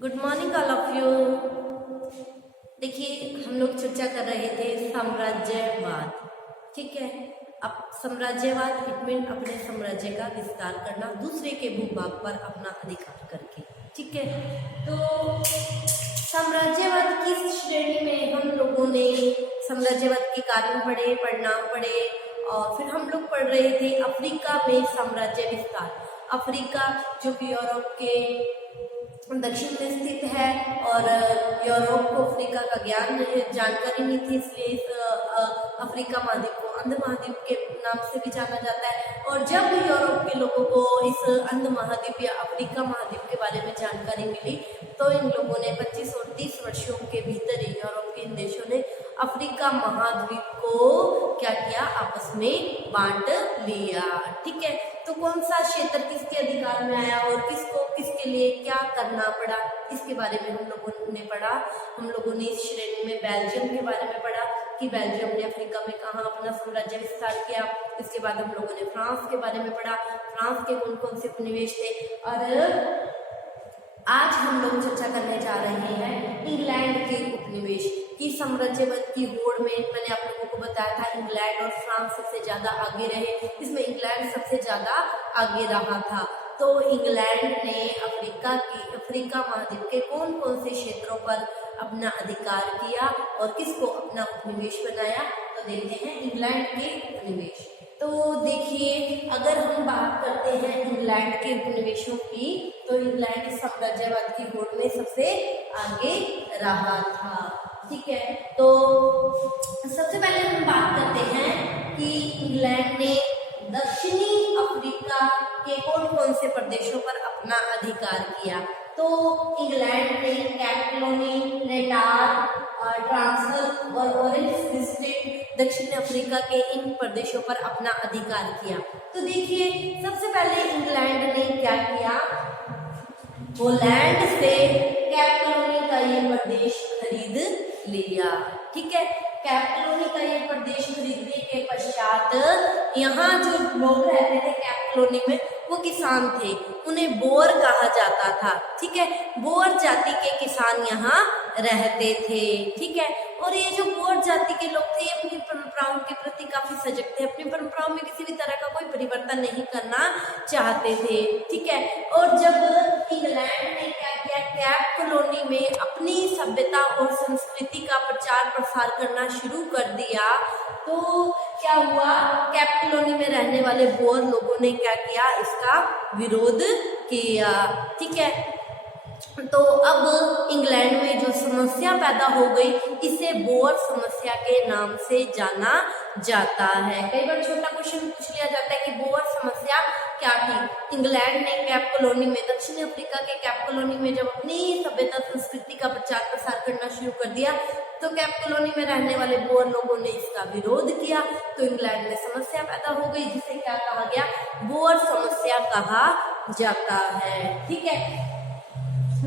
Good morning all of you. देखिए, हम लोग चर्चा कर रहे थे साम्राज्यवाद। ठीक है। अब साम्राज्यवाद इट मीन अपने साम्राज्य का विस्तार करना, दूसरे के भूभाग पर अपना अधिकार करके। ठीक है। तो साम्राज्यवाद की श्रेणी में हम लोगों ने साम्राज्यवाद के कारण पढ़े, परिणाम पढ़े, और फिर हम लोग पढ़ रहे थे अफ्रीका में साम्राज्य विस्तार। अफ्रीका जो कि यूरोप के दक्षिण में स्थित है, और यूरोप को अफ्रीका का जानकारी नहीं थी, इसलिए इस अफ्रीका महाद्वीप को अंध महाद्वीप के नाम से भी जाना जाता है। और जब यूरोप के लोगों को इस अंध महाद्वीप या अफ्रीका महाद्वीप के बारे में जानकारी मिली, तो इन लोगों ने 25 और 30 वर्षों के भीतर ही यूरोप के इन देशों ने अफ्रीका महाद्वीप को क्या किया, आपस में बांट लिया। ठीक है। तो कौन सा क्षेत्र किसके अधिकार में आया और किसको किसके लिए क्या करना पड़ा, इसके बारे में हम लोगों ने पढ़ा। हम लोगों ने इस श्रेणी में बेल्जियम के बारे में पढ़ा कि बेल्जियम ने अफ्रीका में कहाँ अपना साम्राज्य विस्तार किया। इसके बाद हम लोगों ने फ्रांस के बारे में पढ़ा, फ्रांस के कौन कौन से उपनिवेश थे। और आज हम लोग चर्चा करने जा रहे हैं इंग्लैंड के उपनिवेश की। साम्राज्यवाद की होड़ में मैंने आप लोगों को बताया था इंग्लैंड और फ्रांस सबसे ज्यादा आगे रहे, इसमें इंग्लैंड सबसे ज्यादा आगे रहा था। तो इंग्लैंड ने अफ्रीका महाद्वीप के कौन कौन से क्षेत्रों पर अपना अधिकार किया और किसको अपना उपनिवेश बनाया, तो देखते हैं इंग्लैंड के उपनिवेश। तो देखिए, अगर हम बात करते हैं इंग्लैंड के उपनिवेशों की, तो इंग्लैंड इस साम्राज्यवाद की होड़ में सबसे आगे रहा था। ठीक है। तो सबसे पहले हम बात करते हैं कि इंग्लैंड ने दक्षिणी अफ्रीका के कौन कौन से प्रदेशों पर अपना अधिकार किया। तो इंग्लैंड ने कैप कॉलोनी, नेटाल, ट्रांसवाल और ऑरेंज फ्री स्टेट, दक्षिण अफ्रीका के इन प्रदेशों पर अपना अधिकार किया। तो देखिए, सबसे पहले इंग्लैंड ने क्या किया, हॉलैंड से कैप कॉलोनी का ये प्रदेश खरीद लिया। ठीक है। कैप कॉलोनी का ये प्रदेश खरीदने के पश्चात यहाँ जो लोग रहते थे कैप कॉलोनी में, वो किसान थे, उन्हें बोर कहा जाता था। ठीक है। बोर जाति के किसान यहाँ रहते थे। ठीक है। और ये जो बोर जाति के लोग थे, ये अपनी परंपराओं के प्रति काफी सजग थे, अपनी परंपराओं में किसी भी तरह का कोई परिवर्तन नहीं करना चाहते थे। ठीक है। और जब इंग्लैंड ने क्या किया, कैप कॉलोनी में अपनी सभ्यता और संस्कृति का प्रचार प्रसार करना शुरू कर दिया, तो क्या हुआ, कैप कॉलोनी में रहने वाले बोर लोगों ने क्या किया, इसका विरोध किया। ठीक है। तो अब इंग्लैंड में जो समस्या पैदा हो गई, इसे बोर समस्या के नाम से जाना जाता है। कई बार छोटा क्वेश्चन पूछ लिया जाता है कि बोर समस्या क्या थी। इंग्लैंड ने कैप कॉलोनी में, दक्षिण अफ्रीका के कैप कॉलोनी में जब अपनी सभ्यता संस्कृति का प्रचार प्रसार करना शुरू कर दिया, तो कैप कॉलोनी में रहने वाले बोर लोगों ने इसका विरोध किया। तो इंग्लैंड में समस्या पैदा हो गई, जिसे क्या कहा गया, बोर समस्या कहा जाता है। ठीक है।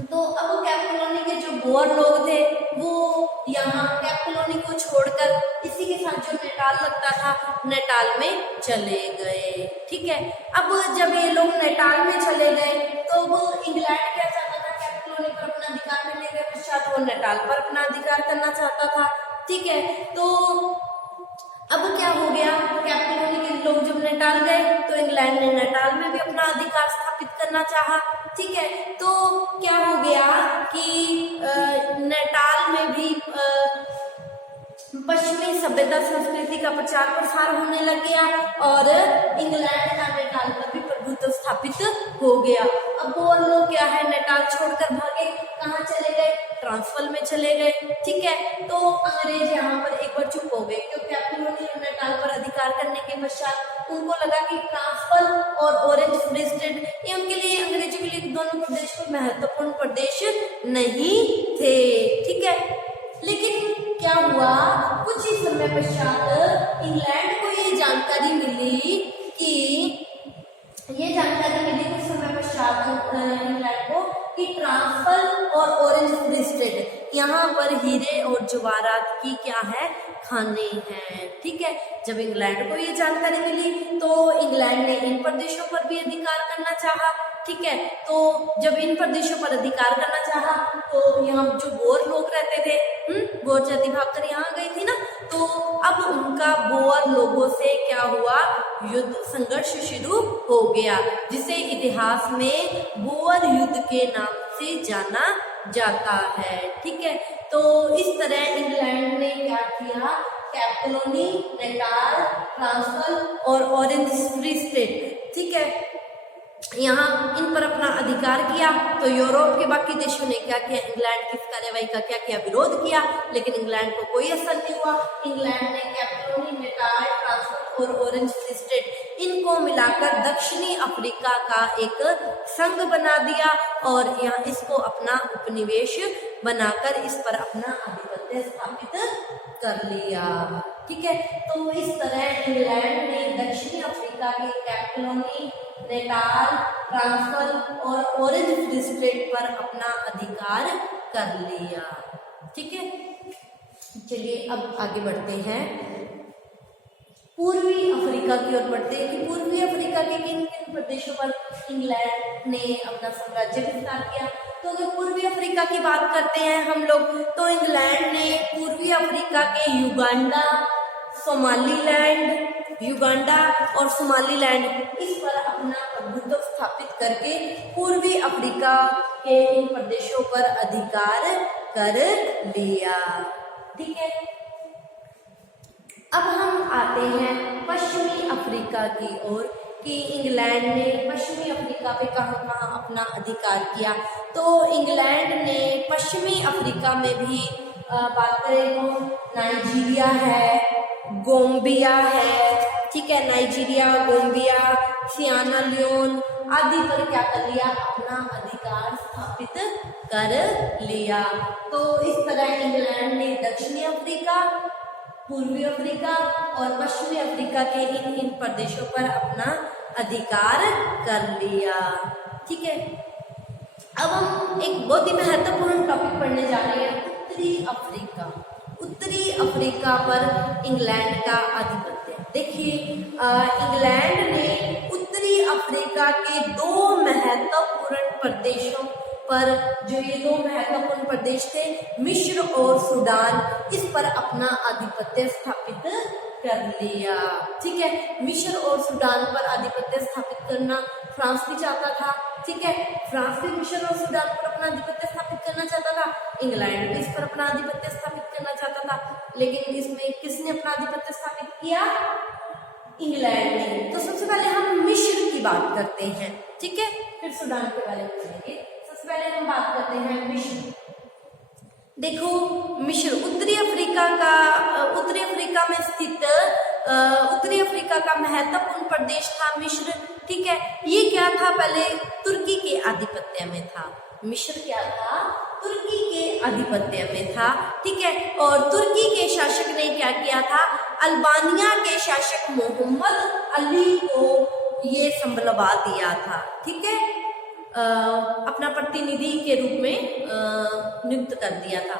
तो अब कैप कॉलोनी के जो बोर लोग थे, वो यहाँ कैप कॉलोनी को छोड़कर इसी के साथ जो नेटाल लगता था, नेटाल में चले गए। ठीक है। अब जब ये लोग नेटाल में चले गए, तो वो इंग्लैंड क्या चाहता था, कैप कॉलोनी पर अपना अधिकार करने के पश्चात वो नेटाल पर अपना अधिकार करना चाहता था। ठीक है। तो अब क्या हो गया, कैप कॉलोनी के लोग जब नेटाल गए, तो इंग्लैंड ने नेटाल में भी अपना अधिकार स्थापित करना चाहा। ठीक है। तो क्या हो गया कि नेटाल में भी पश्चिमी सभ्यता संस्कृति का प्रचार प्रसार होने लग गया, और इंग्लैंड का नेटाल पर भी प्रभुत्व स्थापित हो गया। अब वो लोग क्या है, नेटाल छोड़कर भागे, कहाँ चले गए, ट्रांसवाल में चले गए। ठीक है। तो अंग्रेज यहाँ पर एक बार चुप हो गए, क्योंकि उन्होंने नेटाल पर अधिकार करने के पश्चात उनको लगा कि ट्रांसवाल और ऑरेंज फ्री स्टेट ये उनके लिए, अंग्रेजों के लिए दोनों प्रदेश कोई महत्वपूर्ण प्रदेश नहीं थे। ठीक है। लेकिन क्या हुआ, कुछ ही समय पश्चात इंग्लैंड को ये जानकारी मिली कुछ समय पश्चात इंग्लैंड को कि ट्रांसवाल और ऑरेंज फ्री स्टेट यहाँ पर हीरे और जवाहरात की क्या है, खाने हैं। ठीक है। जब इंग्लैंड को ये जानकारी मिली, तो इंग्लैंड ने इन प्रदेशों पर भी अधिकार करना चाहा। ठीक है। तो जब इन प्रदेशों पर अधिकार करना चाहा तो यहाँ जो बोर लोग रहते थे, बोर जाति भागकर यहाँ गई थी ना, तो अब उनका बोर लोगों से क्या हुआ, युद्ध संघर्ष शुरू हो गया, जिसे इतिहास में बोर युद्ध के नाम से जाना जाता है। ठीक है। तो इस तरह इंग्लैंड ने क्या किया, कैप कॉलोनी, नेटाल, ट्रांसवाल और ऑरेंज फ्री स्टेट, ठीक है, यहाँ इन पर अपना अधिकार किया। तो यूरोप के बाकी देशों ने क्या किया, इंग्लैंड की इस कार्रवाई का क्या किया, विरोध किया, लेकिन इंग्लैंड को कोई असर नहीं हुआ। इंग्लैंड ने कैप कॉलोनी, नेटाल, ट्रांसवाल और ऑरेंज फ्री स्टेट इनको मिलाकर दक्षिणी अफ्रीका का एक संघ बना दिया और यहाँ इसको अपना उपनिवेश बनाकर इस पर अपना आधिपत्य स्थापित कर लिया। ठीक है। तो इस तरह इंग्लैंड ने दक्षिणी अफ्रीका के कैप कॉलोनी, नेटाल, ट्रांसवाल और ऑरेंज फ्री स्टेट पर अपना अधिकार कर लिया। ठीक है। चलिए अब आगे बढ़ते हैं, पूर्वी अफ्रीका की ओर बढ़ते हैं कि पूर्वी अफ्रीका के किन किन प्रदेशों पर इंग्लैंड ने अपना साम्राज्य विस्तार किया। तो अगर पूर्वी अफ्रीका की बात करते हैं हम लोग, तो इंग्लैंड ने पूर्वी अफ्रीका के युगांडा और सोमालीलैंड इस पर अपना प्रभुत्व स्थापित करके पूर्वी अफ्रीका के इन प्रदेशों पर अधिकार कर लिया। ठीक है। अब हम आते हैं पश्चिमी अफ्रीका की ओर कि इंग्लैंड ने पश्चिमी अफ्रीका पे कहाँ कहाँ अपना अधिकार किया। तो इंग्लैंड ने पश्चिमी अफ्रीका में भी बात करें तो नाइजीरिया है, गोम्बिया है, ठीक है, नाइजीरिया, गोम्बिया, सियाना लियोन आदि पर क्या कर लिया, अपना अधिकार स्थापित कर लिया। तो इस तरह इंग्लैंड ने दक्षिणी अफ्रीका, पूर्वी अफ्रीका और पश्चिमी अफ्रीका के इन प्रदेशों पर अपना अधिकार कर लिया। ठीक है। अब हम एक बहुत ही महत्वपूर्ण टॉपिक पढ़ने जा रहे हैं, उत्तरी अफ्रीका। उत्तरी अफ्रीका पर इंग्लैंड का आधिपत्य। देखिए, इंग्लैंड ने उत्तरी अफ्रीका के दो महत्वपूर्ण प्रदेशों पर, जो ये दो महत्वपूर्ण प्रदेश थे, मिस्र और सूडान, इस पर अपना आधिपत्य स्थापित कर लिया। ठीक है। मिस्र और सूडान पर आधिपत्य स्थापित करना फ्रांस भी चाहता था। ठीक है। फ्रांस भी मिस्र और सूडान पर अपना आधिपत्य स्थापित करना चाहता था, इंग्लैंड भी इस पर अपना आधिपत्य स्थापित करना चाहता था, लेकिन इसमें किसने अपना आधिपत्य स्थापित किया, इंग्लैंड ने। तो सबसे पहले हम मिस्र की बात करते हैं, ठीक है, फिर सूडान के बारे में पढ़ेंगे। सबसे पहले हम बात करते हैं मिस्र। देखो, मिस्र उत्तरी अफ्रीका में स्थित उत्तरी अफ्रीका का महत्वपूर्ण प्रदेश था मिस्र। ठीक है। ये क्या था, पहले तुर्की के आधिपत्य में था। मिस्र क्या था, तुर्की के आधिपत्य में था। ठीक है। और तुर्की के शासक ने क्या किया था, अल्बानिया के शासक मोहम्मद अली को ये संभलवा दिया था। ठीक है। अपना प्रतिनिधि के रूप में नियुक्त कर दिया था।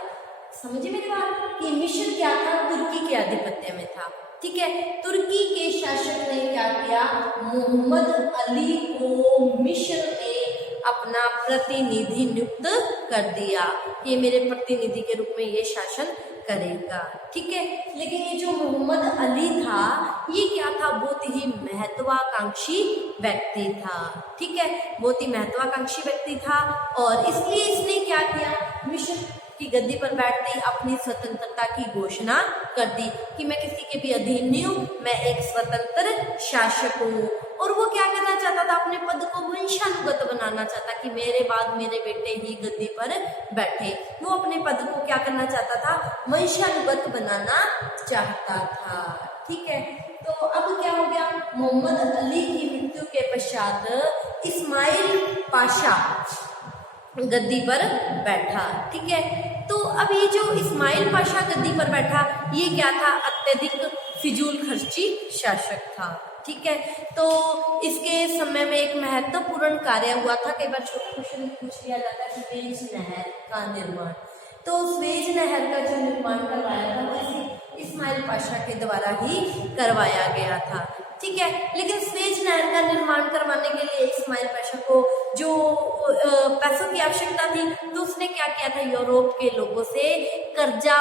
समझिए मेरी बात कि मिस्र क्या था, तुर्की के आधिपत्य में था। ठीक है। तुर्की के शासक ने क्या किया, मोहम्मद अली को मिस्र में अपना प्रतिनिधि नियुक्त कर दिया कि मेरे प्रतिनिधि के रूप में ये शासन करेगा। ठीक है। लेकिन ये जो मोहम्मद अली था, ये क्या था, बहुत ही महत्वाकांक्षी व्यक्ति था। ठीक है। बहुत ही महत्वाकांक्षी व्यक्ति था और इसलिए इसने क्या किया, मिस्र की गद्दी पर बैठते ही अपनी स्वतंत्रता की घोषणा कर दी कि मैं किसी के भी अधीन नहीं हूँ, मैं एक स्वतंत्र शासक हूँ। और वो क्या करना चाहता था, अपने पद को वंशानुगत बनाना चाहता कि मेरे बाद मेरे बेटे ही गद्दी पर बैठे। वो अपने पद को क्या करना चाहता था, वंशानुगत बनाना चाहता था। ठीक है। तो अब क्या हो गया, मोहम्मद अली की मृत्यु के पश्चात इस्माइल पाशा गद्दी पर बैठा। ठीक है। तो अब ये जो इस्माइल पाशा गद्दी पर बैठा, ये क्या था, अत्यधिक फिजूल खर्ची शासक था। ठीक है। तो इसके समय में एक महत्वपूर्ण कार्य हुआ था, कई बार छोटा क्वेश्चन पूछ लिया जाता है, सुएज नहर का निर्माण। तो सुएज नहर का जो निर्माण करवाया था वो इस्माइल पाशा के द्वारा ही करवाया गया था। ठीक है। लेकिन स्वेज नहर का निर्माण करवाने के लिए इस्माइल पाशा को जो पैसों की आवश्यकता थी, तो उसने क्या किया था, यूरोप के लोगों से कर्जा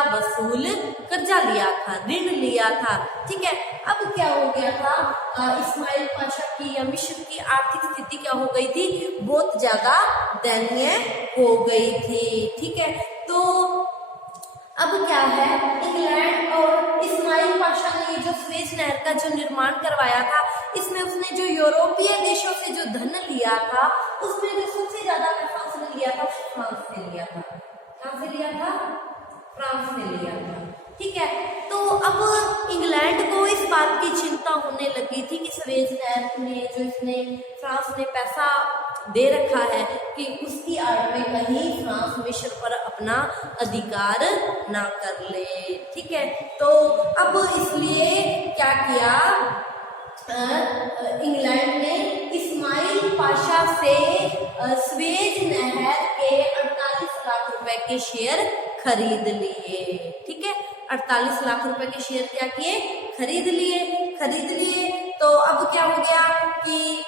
लिया था, ऋण लिया था, ठीक है। अब क्या हो गया था, इस्माइल पाशा की या मिस्र की आर्थिक स्थिति क्या हो गई थी, बहुत ज्यादा दयनीय हो गई थी, ठीक है। तो अब क्या है, इंग्लैंड और इस्माइल पाशा ने जो स्वेज नहर का जो निर्माण करवाया था, इसमें उसने जो यूरोपीय देशों से जो धन लिया था, उसमें जो सबसे ज्यादा पैसा उसने लिया था फ्रांस से लिया था। कहां से लिया था, फ्रांस से लिया था, ठीक है। तो अब इंग्लैंड को इस बात की चिंता होने लगी थी कि स्वेज नहर में जो इसने फ्रांस ने पैसा दे रखा है कि उसकी आड़ में कहीं फ्रांस मिस्र पर अपना अधिकार ना कर ले, ठीक है। तो अब इसलिए क्या किया, इंग्लैंड ने इस्माइल पाशा से स्वेज नहर के 48 लाख रुपए के शेयर खरीद लिए, ठीक है। 48 लाख रुपए के शेयर क्या किए, खरीद लिए। तो अब क्या हो गया कि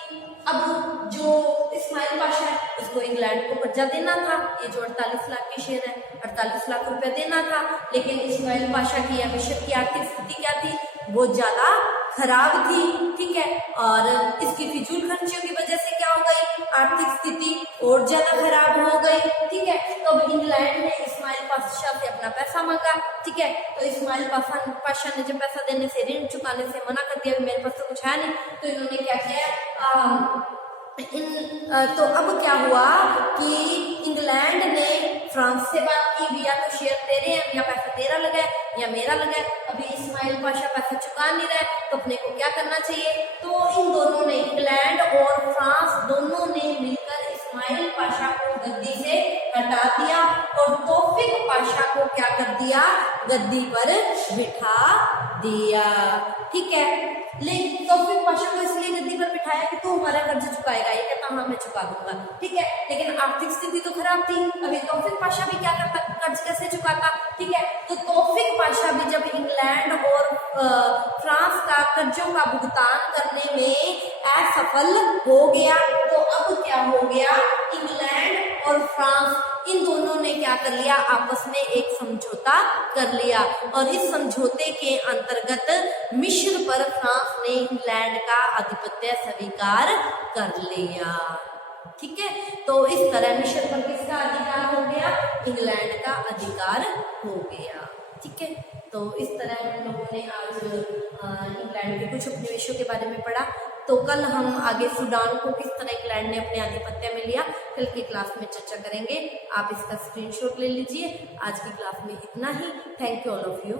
अब जो इस्माइल पाशा है उसको इंग्लैंड को कर्जा देना था, ये जो 48 लाख के शेयर है 48 लाख रुपए देना था। लेकिन इस्माइल पाशा की या मिस्र की आर्थिक स्थिति क्या थी, बहुत ज्यादा खराब थी, ठीक है। और इसकी फिजूल खर्चियों की वजह से क्या हो गई, आर्थिक स्थिति और ज्यादा खराब हो गई, ठीक है। तो अब इंग्लैंड ने इस्माइल पाशा से अपना पैसा मांगा, ठीक है। तो इस्माइल पाशा ने जब पैसा देने से, ऋण चुकाने से मना कर दिया, मेरे पास तो कुछ है नहीं, तो इन्होंने क्या किया, तो अब क्या हुआ कि इंग्लैंड ने फ्रांस से बात की भी, या तो शेयर तेरे हैं या पैसा तेरा लगा है या मेरा लगा है। अभी इस्माइल पाशा पैसा चुका नहीं रहा है, तो अपने को क्या करना चाहिए, तो इन दोनों ने, इंग्लैंड और फ्रांस दोनों ने मिलकर इस्माइल पाशा को गद्दी से हटा दिया और तौफीक पाशा को क्या कर दिया, गद्दी पर बिठा दिया, ठीक है। लेकिन तौफीक पाशा को इसलिए गद्दी पर बिठाया कि तू हमारा कर्ज चुकाएगा, ये कहता हाँ मैं चुका दूंगा, ठीक है। लेकिन आर्थिक स्थिति तो खराब थी, अभी तौफीक पाशा भी क्या करता, कर्ज कैसे चुकाता, ठीक है। तो तौफीक पाशा भी जब इंग्लैंड और फ्रांस का कर्जों का भुगतान करने में असफल हो गया, तो अब क्या हो गया, इंग्लैंड और फ्रांस इन दोनों ने क्या कर लिया, आपस में एक समझौता कर लिया और इस समझौते के अंतर्गत मिस्र पर फ्रांस ने इंग्लैंड का आधिपत्य स्वीकार कर लिया, ठीक है। तो इस तरह मिस्र पर किसका अधिकार हो गया, इंग्लैंड का अधिकार हो गया, ठीक है। तो इस तरह हम लोगों ने आज इंग्लैंड के कुछ उपनिवेशों के बारे में पढ़ा। तो कल हम आगे सूडान को किस तरह इंग्लैंड ने अपने आधिपत्य में लिया, कल की क्लास में चर्चा करेंगे। आप इसका स्क्रीनशॉट ले लीजिए। आज की क्लास में इतना ही। Thank you all of you.